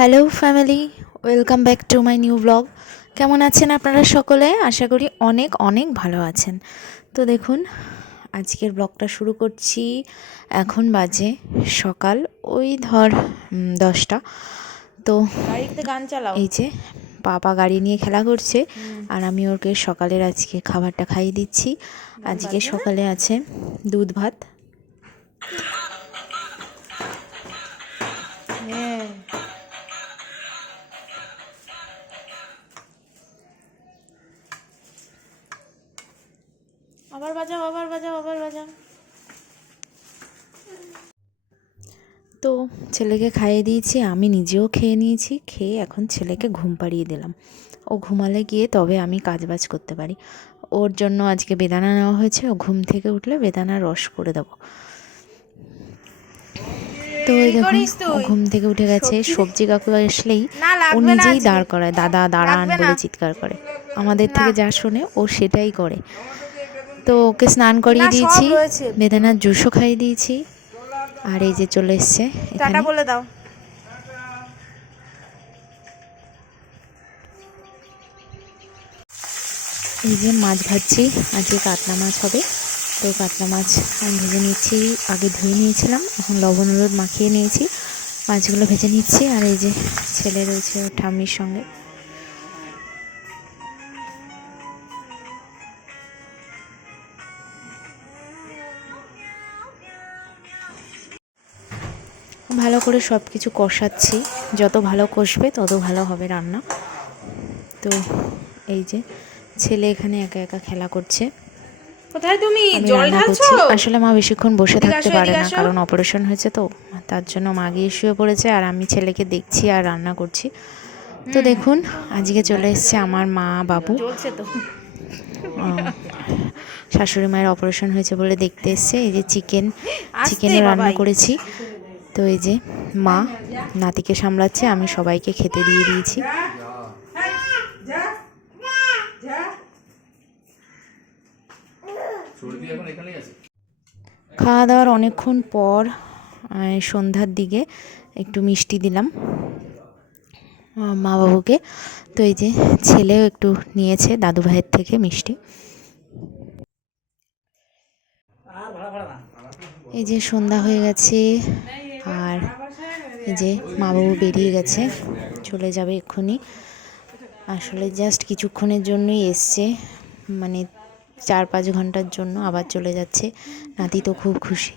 Hello family welcome back to my new blog কেমন আছেন আপনারা সকলে? আশা করি অনেক অনেক ভালো আছেন। তো দেখুন আজকের ব্লগটা শুরু করছি। এখন বাজে সকাল ওই ধর দশটা। তো গাড়িতে গান চালাও। এই যে পাপা গাড়ি নিয়ে খেলা করছে। আর আমি ওকে সকালের আজকে খাবারটা খাইয়ে দিচ্ছি। আজকে সকালে আছে দুধ ভাত। আবার বাজাও আবার বাজাও আবার বাজাও। তো ছেলেকে খাইয়ে দিয়েছি আমি নিজেও খেয়ে নিয়েছি খেয়ে এখন ছেলেকে ঘুম পাড়িয়ে দিলাম। ও ঘুমালে গিয়ে তবে আমি কাজবাজ করতে পারি। ওর জন্য আজকে বেদানা নেওয়া হয়েছে ও ঘুম থেকে উঠলে বেদানা রস করে দেবো। তো ওই দেখুন ও ঘুম থেকে উঠে গেছে সবজি? কাকু আসলেই ও নিজেই দাঁড় করায় দাদা দাঁড়ান বলে চিৎকার করে। আমাদের থেকে যা শোনে ও সেটাই করে। তো ওকে স্নান করিয়ে দিয়েছি। বেদানার জুসও খাইয়ে দিয়েছি। আর এই যে চলে এসছে টাটা বলে দাও। এই যে মাছ ভাজছি। আজকে কাতলা মাছ হবে। তো কাতলা মাছ আমি ভেজে নিচ্ছি আগে ধুয়ে নিয়েছিলাম। এখন লবণ হলুদ মাখিয়ে নিয়েছি। মাছগুলো ভেজে নিচ্ছি। আর এই যে ছেলে রয়েছে ওর ঠাম্মির সঙ্গে। ভালো করে সব কিছু কষাচ্ছি। যত ভালো কষবে তত ভালো হবে রান্না। তো এই যে ছেলে এখানে একা একা খেলা করছে। কোথায় তুমি? জল ঢালছো? আসলে মা বেশিক্ষণ বসে থাকতে পারে না। কারণ অপারেশন হয়েছে তো। তার জন্য মা গিয়ে শুয়ে পড়েছে আর আমি ছেলেকে দেখছি আর রান্না করছি। তো দেখুন আজকে চলে এসেছে আমার মা বাবু। শাশুড়ি মায়ের অপারেশন হয়েছে বলে দেখতে এসছে। এই যে চিকেন চিকেনের রান্না করেছি। তো এই যে মা নাতিকে সামলাচ্ছে আমি সবাইকে খেতে দিয়ে দিয়েছি। খাওয়া দাওয়ার অনেকক্ষণ পর সন্ধ্যার দিকে একটু মিষ্টি দিলাম মা বাবুকে তো এই যে ছেলেও একটু নিয়েছে দাদু ভাইয়ের থেকে মিষ্টি। এই যে সন্ধ্যা হয়ে গেছে। আর যে মা বাবু বেরিয়ে গেছে, চলে যাবে এক্ষুনি। আসলে জাস্ট কিছুক্ষণের জন্যই এসছে মানে চার পাঁচ ঘণ্টার জন্য আবার চলে যাচ্ছে। নাতি তো খুব খুশি।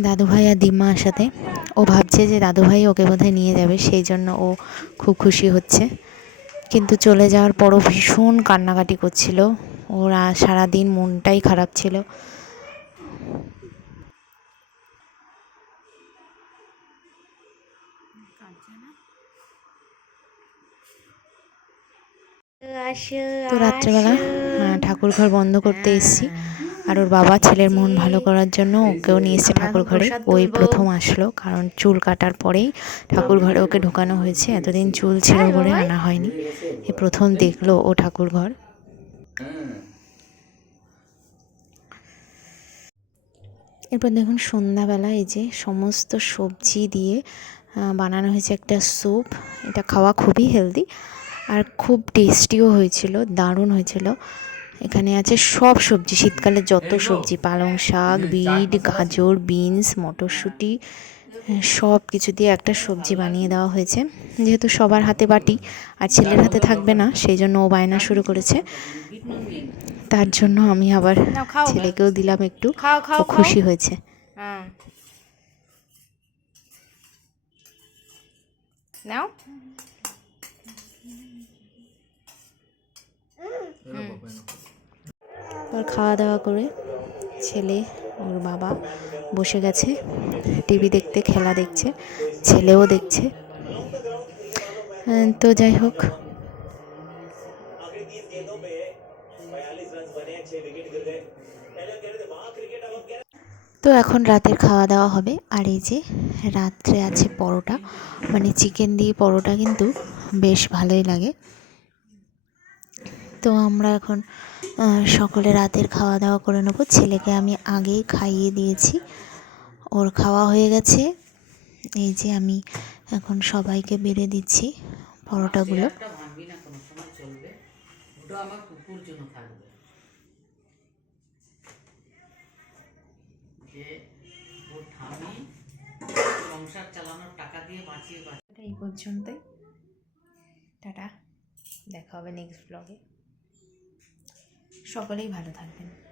দাদু ভাই আর দিম্মার সাথে। ও ভাবছে যে দাদু ভাই ওকে বোধহয় নিয়ে যাবে, সেই জন্য ও খুব খুশি হচ্ছে। কিন্তু চলে যাওয়ার পরও ভীষণ কান্নাকাটি করছিল। ওরা সারাদিন মনটাই খারাপ ছিল। তো রাত্রেবেলা ঠাকুর ঘর বন্ধ করতে এসেছি। আর ওর বাবা ছেলের মন ভালো করার জন্য ওকেও নিয়ে এসেছে ঠাকুর ঘরে ওই প্রথম আসলো, কারণ চুল কাটার পরেই ঠাকুর ঘরে ওকে ঢোকানো হয়েছে। এতদিন চুল ছিল বলে আনা হয়নি। এ প্রথম দেখল ও ঠাকুর ঘর এরপর দেখুন সন্ধ্যাবেলা, এই যে সমস্ত সবজি দিয়ে বানানো হয়েছে একটা স্যুপ। এটা খাওয়া খুবই হেলদি আর খুব টেস্টিও হয়েছিল দারুণ হয়েছিল। এখানে আছে সব সবজি শীতকালে যত সবজি পালং শাক বিট গাজর বিনস মটরশুঁটি হ্যাঁ, সব কিছু দিয়ে একটা সবজি বানিয়ে দেওয়া হয়েছে। যেহেতু সবার হাতে বাটি আর ছেলের হাতে থাকবে না সেই জন্য ও বায়না শুরু করেছে। তার জন্য আমি আবার ছেলেকেও দিলাম একটু। খুশি হয়েছে। নাও পর খাওয়া দাওয়া করে ছেলে, ওর বাবা বসে গেছে, টিভি দেখতে, খেলা দেখছে, ছেলেও দেখছে। তো যাই হোক। তো এখন রাতের খাওয়া দাওয়া হবে। আর এই যে রাত্রে আছে পরোটা মানে চিকেন দিয়ে পরোটা কিন্তু বেশ ভালোই লাগে। তো আমরা এখন সকলে রাতের খাওয়া দাওয়া করে নেব। ছেলেকে আমি আগেই খাইয়ে দিয়েছি। ওর খাওয়া হয়ে গেছে। এই যে আমি এখন সবাইকে বেড়ে দিচ্ছি পরোটাগুলো। আমার জন্য যে ওর ঠামি সংসার চালানোর টাকা দিয়ে বাঁচিয়ে বাঁচিয়ে এই পর্যন্তই। টাটা। দেখা হবে নেক্সট ব্লগে সকলেই ভালো থাকবেন।